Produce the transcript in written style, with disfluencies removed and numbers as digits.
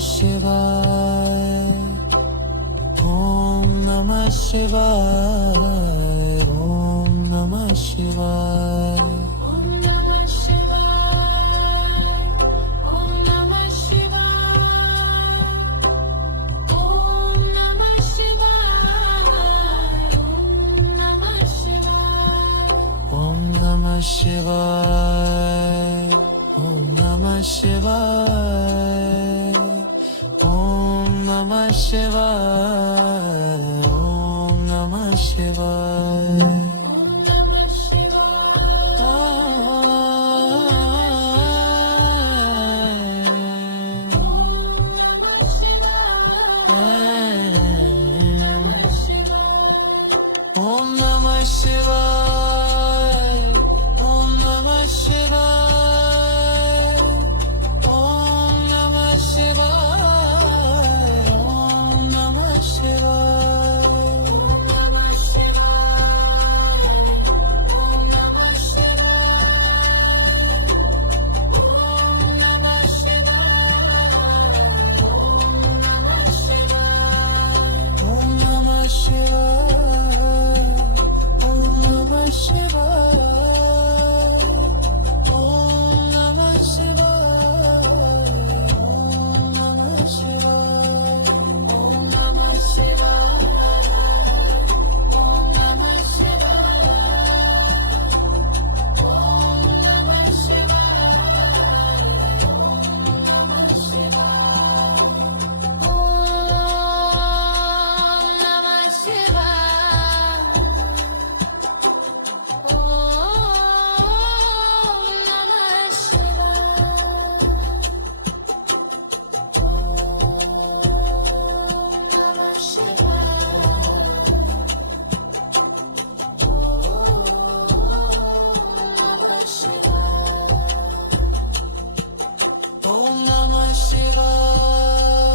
शिवाय ओम नमः शिवाय ओम नमः शिवाय Om Namah Shivaya. Om Namah Shivaya. Om Namah Shivaya. Om Namah Shivaya. ओम नमः शिवाय ओम नमः शिवाय ओम नमः शिवाय Om Namah Shivaya. Om Namah Shivaya. ओम नमः शिवाय ओम नमः शिवाय ओम नमः शिवाय ओम नमः शिवाय Om Namah Shivaya. Om Namah Shivaya. Om Namah Shivaya. Om Namah Shivaya. ओम नमः शिवाय ओम नमः शिवाय ओम नमः शिवाय Om Namah Shivaya. Om Namah Shivaya. Om Namah Shivaya. Om Namah Shivaya. Om Namah Shivaya. Om Namah ओम नमः शिवाय